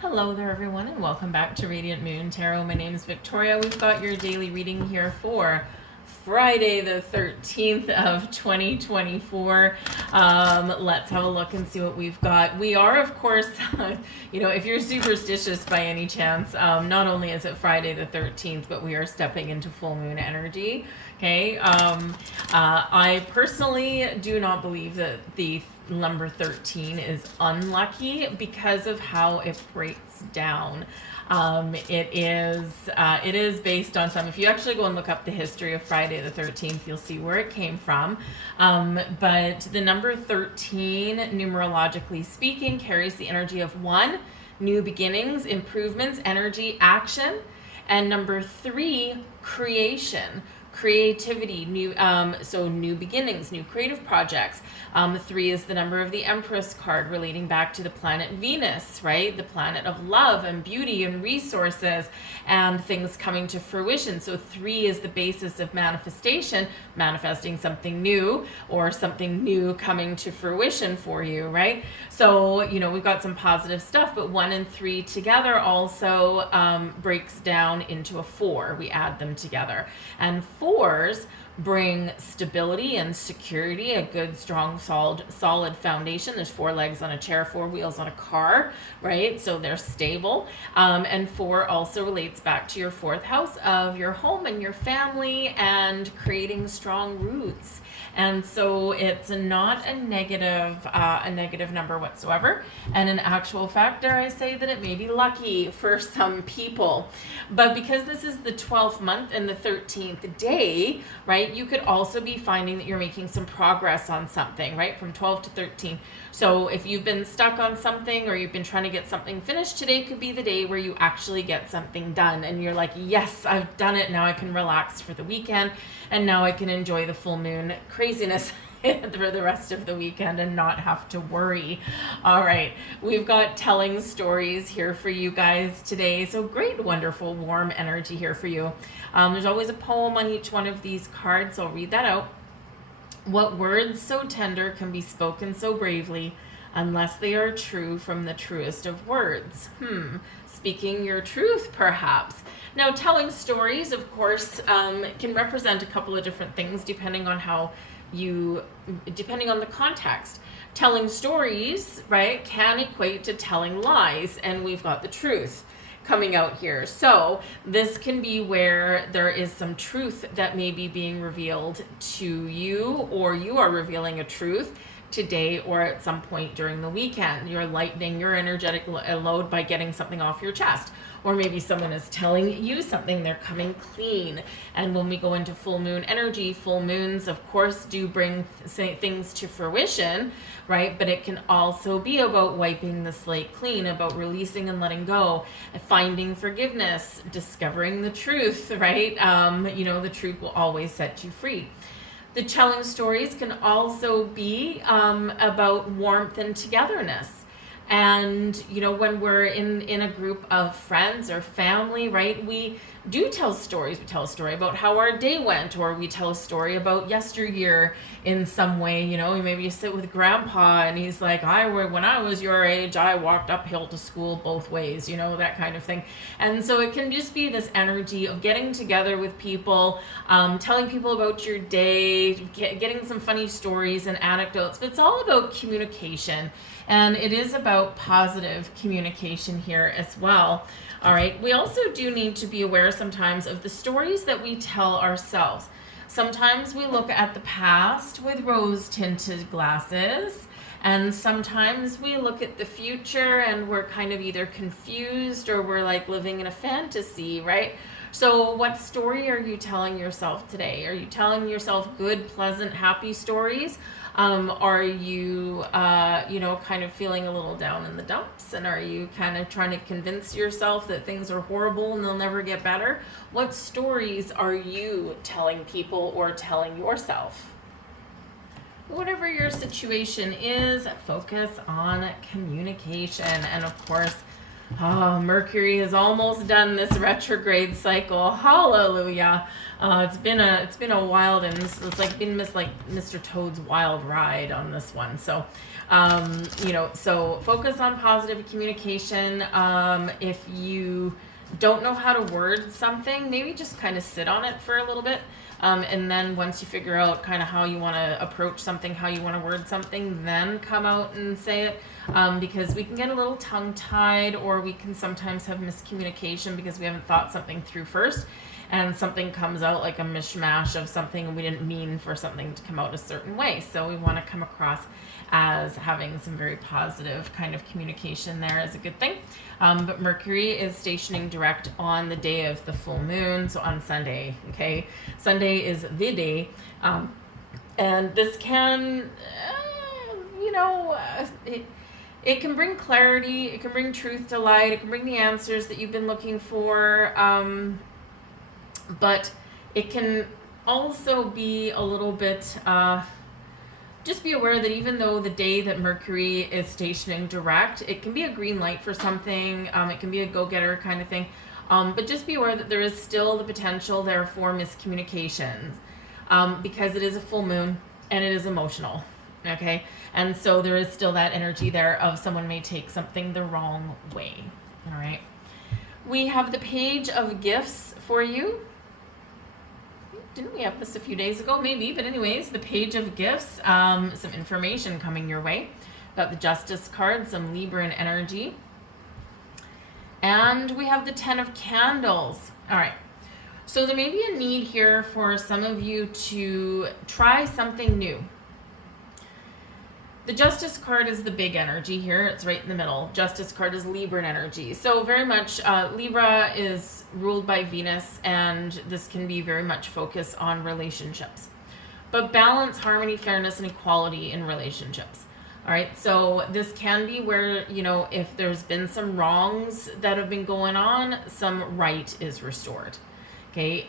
Hello there, everyone, and welcome back to Radiant Moon Tarot. My name is Victoria. We've got your daily reading here for Friday, the 13th of 2024. Let's have a look and see what we've got. We are, of course, if you're superstitious by any chance, not only is it Friday the 13th, but we are stepping into full moon energy. Okay. I personally do not believe that the number 13 is unlucky because of how it breaks down. It is based on some, if you actually go and look up the history of Friday the 13th, you'll see where it came from. But the number 13, numerologically speaking, carries the energy of 1, new beginnings, improvements, energy, action. And number 3, creation, creativity, new beginnings, new creative projects. 3 is the number of the Empress card, relating back to the planet Venus, right? The planet of love and beauty and resources and things coming to fruition. So 3 is the basis of manifestation, manifesting something new or something new coming to fruition for you, right? So, we've got some positive stuff, but 1 and 3 together also breaks down into a 4. We add them together. And 4s bring stability and security, a good, strong, solid foundation. There's 4 legs on a chair, 4 wheels on a car, right? So they're stable. And 4 also relates back to your 4th house of your home and your family and creating strong roots. And so it's not a negative number whatsoever. And in actual fact, dare I say that it may be lucky for some people. But because this is the 12th month and the 13th day, right, you could also be finding that you're making some progress on something, right, from 12 to 13. So if you've been stuck on something or you've been trying to get something finished, today could be the day where you actually get something done. And you're like, yes, I've done it. Now I can relax for the weekend. And now I can enjoy the full moon craziness for the rest of the weekend and not have to worry. All right, we've got telling stories here for you guys today. So great, wonderful, warm energy here for you. There's always a poem on each one of these cards, so I'll read that out. What words so tender can be spoken so bravely, unless they are true from the truest of words? Speaking your truth, perhaps. Now, telling stories, of course, can represent a couple of different things depending on the context. Telling stories, right, can equate to telling lies, and we've got the truth coming out here. So this can be where there is some truth that may be being revealed to you, or you are revealing a truth today or at some point during the weekend. You're lightening your energetic load by getting something off your chest. Or maybe someone is telling you something, they're coming clean. And when we go into full moon energy, full moons, of course, do bring things to fruition, right? But it can also be about wiping the slate clean, about releasing and letting go, finding forgiveness, discovering the truth, right? The truth will always set you free. The telling stories can also be about warmth and togetherness. And, when we're in a group of friends or family, right, we do tell stories. We tell a story about how our day went, or we tell a story about yesteryear in some way. Maybe you sit with grandpa and he's like, when I was your age, I walked uphill to school both ways, that kind of thing. And so it can just be this energy of getting together with people, telling people about your day, getting some funny stories and anecdotes. But it's all about communication. And it is about positive communication here as well. All right. We also do need to be aware sometimes of the stories that we tell ourselves. Sometimes we look at the past with rose-tinted glasses, and sometimes we look at the future and we're kind of either confused or we're like living in a fantasy, right? So what story are you telling yourself today? Are you telling yourself good, pleasant, happy stories? Are you, kind of feeling a little down in the dumps? And are you kind of trying to convince yourself that things are horrible and they'll never get better? What stories are you telling people or telling yourself? Whatever your situation is, focus on communication. And of course, Mercury is almost done this retrograde cycle. Hallelujah. It's been a wild, and it's like been Mr. Toad's wild ride on this one. So, so focus on positive communication. If you don't know how to word something, maybe just kind of sit on it for a little bit. And then once you figure out kind of how you want to approach something, how you want to word something, then come out and say it. Because we can get a little tongue-tied, or we can sometimes have miscommunication because we haven't thought something through first, and something comes out like a mishmash of something, and we didn't mean for something to come out a certain way. So we want to come across as having some very positive kind of communication there is a good thing. But Mercury is stationing direct on the day of the full moon, so on Sunday, okay? Sunday is the day, and this can, it can bring clarity, it can bring truth to light, it can bring the answers that you've been looking for, but it can also be a little bit, just be aware that even though the day that Mercury is stationing direct, it can be a green light for something, it can be a go-getter kind of thing, but just be aware that there is still the potential there for miscommunications, because it is a full moon and it is emotional. Okay, and so there is still that energy there of someone may take something the wrong way. All right, we have the page of gifts for you. Didn't we have this a few days ago? Maybe, but anyways, the page of gifts, some information coming your way. Got the Justice card, some Libran energy. And we have the 10 of Candles. All right, so there may be a need here for some of you to try something new. The Justice card is the big energy here. It's right in the middle. Justice card is Libran energy. So very much Libra is ruled by Venus, and this can be very much focused on relationships. But balance, harmony, fairness, and equality in relationships. All right, so this can be where, if there's been some wrongs that have been going on, some right is restored. Okay,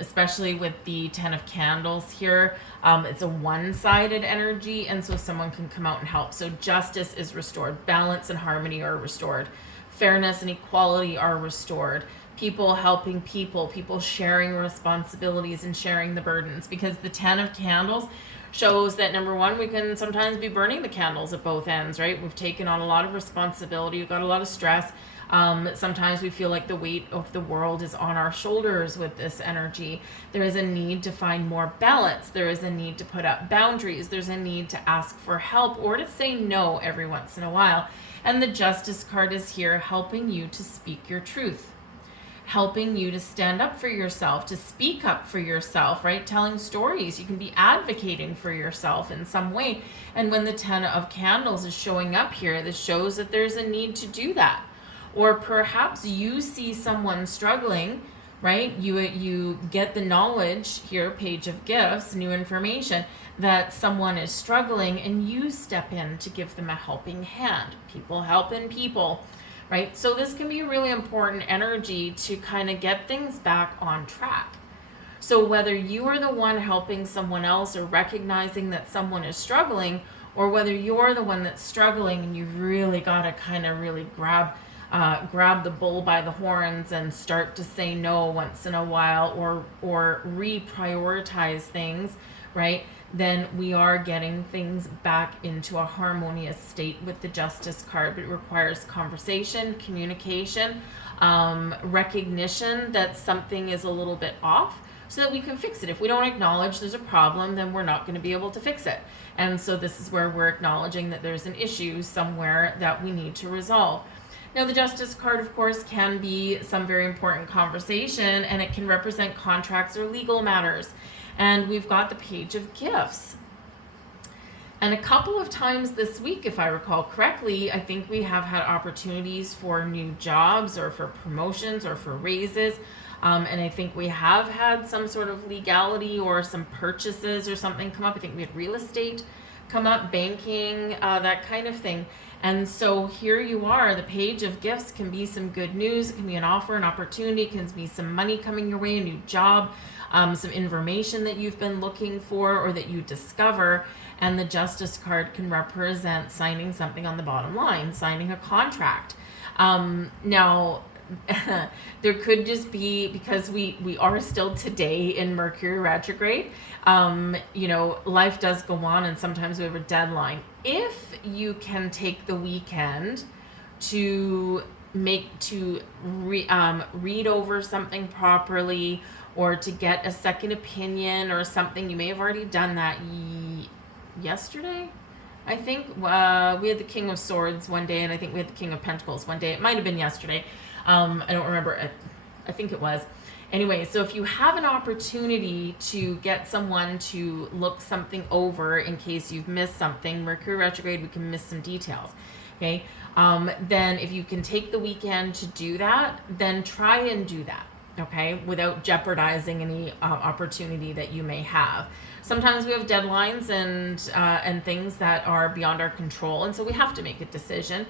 especially with the 10 of Candles here, it's a one-sided energy, and so someone can come out and help. So justice is restored, balance and harmony are restored, fairness and equality are restored, people helping people sharing responsibilities and sharing the burdens, because the 10 of Candles shows that, number one, we can sometimes be burning the candles at both ends, right? We've taken on a lot of responsibility, we've got a lot of stress. Sometimes we feel like the weight of the world is on our shoulders with this energy. There is a need to find more balance. There is a need to put up boundaries. There's a need to ask for help or to say no every once in a while. And the Justice card is here helping you to speak your truth, helping you to stand up for yourself, to speak up for yourself, right? Telling stories. You can be advocating for yourself in some way. And when the 10 of Candles is showing up here, this shows that there's a need to do that. Or perhaps you see someone struggling, right? You get the knowledge here, page of gifts, new information, that someone is struggling, and you step in to give them a helping hand. People helping people, right? So this can be a really important energy to kind of get things back on track. So whether you are the one helping someone else or recognizing that someone is struggling, or whether you're the one that's struggling and you've really got to kind of really grab the bull by the horns and start to say no once in a while, or reprioritize things, right? Then we are getting things back into a harmonious state with the Justice card. But it requires conversation, communication, recognition that something is a little bit off, so that we can fix it. If we don't acknowledge there's a problem, then we're not going to be able to fix it. And so this is where we're acknowledging that there's an issue somewhere that we need to resolve. Now, the Justice card, of course, can be some very important conversation, and it can represent contracts or legal matters. And we've got the page of gifts. And a couple of times this week, if I recall correctly, I think we have had opportunities for new jobs or for promotions or for raises. And I think we have had some sort of legality or some purchases or something come up. I think we had real estate come up, banking, that kind of thing. And so here you are, the page of gifts can be some good news, it can be an offer, an opportunity, it can be some money coming your way, a new job, some information that you've been looking for or that you discover. And the Justice card can represent signing something on the bottom line, signing a contract. Now, there could just be, because we are still today in Mercury retrograde, life does go on, and sometimes we have a deadline. If you can take the weekend to read over something properly, or to get a second opinion or something, you may have already done that yesterday. I think we had the King of Swords one day, and I think we had the King of Pentacles one day. It might have been yesterday. I don't remember. I think it was. Anyway, so if you have an opportunity to get someone to look something over in case you've missed something, Mercury retrograde, we can miss some details. Okay. Then if you can take the weekend to do that, then try and do that. Okay, without jeopardizing any opportunity that you may have. Sometimes we have deadlines and things that are beyond our control, and so we have to make a decision.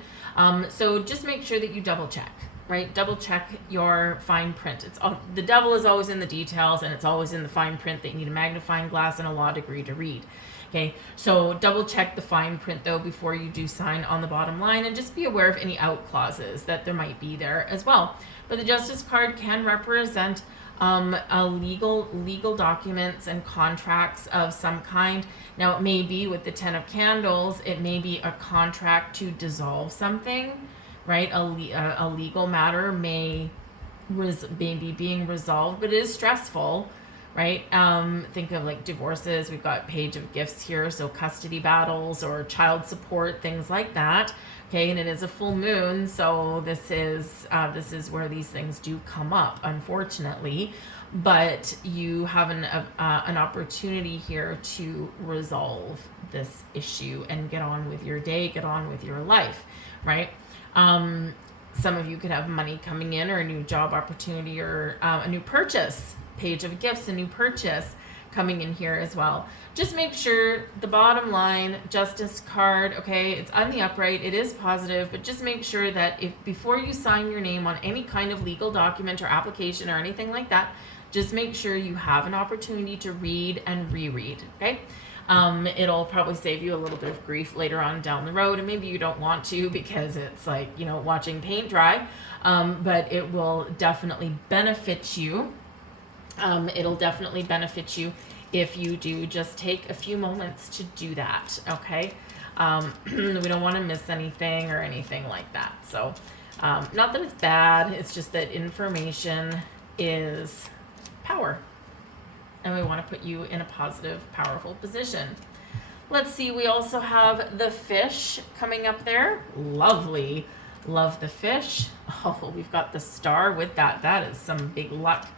So just make sure that you double check, right? Double check your fine print. The devil is always in the details, and it's always in the fine print that you need a magnifying glass and a law degree to read. Okay, so double check the fine print though before you do sign on the bottom line, and just be aware of any out clauses that there might be there as well. But the Justice card can represent legal documents and contracts of some kind. Now, it may be with the Ten of Candles, it may be a contract to dissolve something, right? A legal matter may be being resolved, but it is stressful, right? Think of like divorces. We've got Page of Gifts here, so custody battles or child support, things like that. Okay, and it is a full moon, so this is where these things do come up, unfortunately. But you have an opportunity here to resolve this issue and get on with your day, get on with your life, right? Some of you could have money coming in, or a new job opportunity, or a new purchase. Page of Gifts, a new purchase coming in here as well. Just make sure the bottom line, Justice card, okay, it's on the upright, it is positive, but just make sure that before you sign your name on any kind of legal document or application or anything like that, just make sure you have an opportunity to read and reread, okay? It'll probably save you a little bit of grief later on down the road, and maybe you don't want to because it's like, watching paint dry, but it will definitely benefit you. It'll definitely benefit you if you do just take a few moments to do that, okay? We don't want to miss anything or anything like that. So, not that it's bad, it's just that information is power. And we want to put you in a positive, powerful position. Let's see, we also have the fish coming up there. Lovely. Love the fish. Oh, we've got the star with that. That is some big luck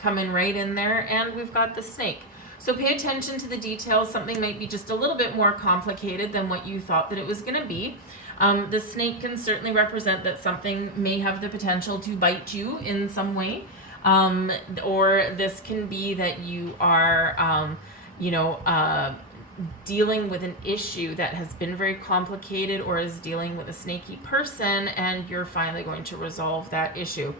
coming right in there. And we've got the snake. So pay attention to the details. Something might be just a little bit more complicated than what you thought that it was going to be. The snake can certainly represent that something may have the potential to bite you in some way. Or this can be that you are, dealing with an issue that has been very complicated, or is dealing with a snaky person, and you're finally going to resolve that issue.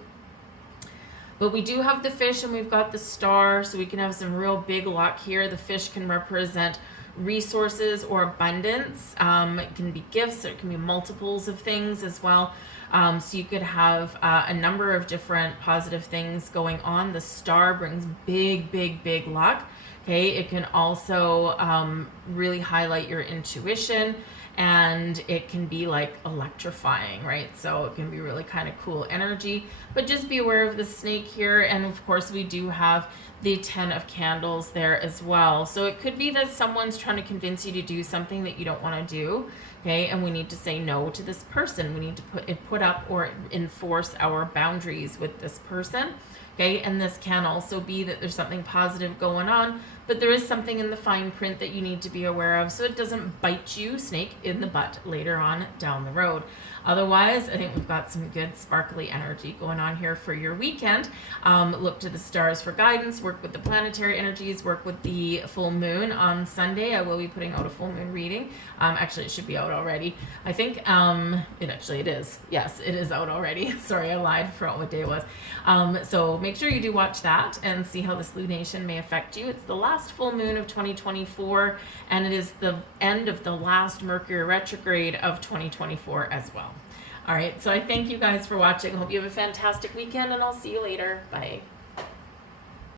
But we do have the fish, and we've got the star, so we can have some real big luck here. The fish can represent resources or abundance. It can be gifts, or it can be multiples of things as well. So you could have a number of different positive things going on. The star brings big, big, big luck. Okay, it can also really highlight your intuition, and it can be like electrifying, right? So it can be really kind of cool energy, but just be aware of the snake here. And of course we do have the 10 of Candles there as well. So it could be that someone's trying to convince you to do something that you don't want to do. Okay, and we need to say no to this person. We need to put up or enforce our boundaries with this person. Okay, and this can also be that there's something positive going on, but there is something in the fine print that you need to be aware of so it doesn't bite you, snake, in the butt later on down the road. Otherwise, I think we've got some good sparkly energy going on here for your weekend. Look to the stars for guidance, work with the planetary energies, work with the full moon on Sunday. I will be putting out a full moon reading. Actually, it should be out already. I think it is. Yes, it is out already. Sorry, I lied, forgot what day it was. So make sure you do watch that and see how this lunation may affect you. It's the last full moon of 2024, and it is the end of the last Mercury retrograde of 2024 as well. All right, so I thank you guys for watching. Hope you have a fantastic weekend, and I'll see you later. Bye.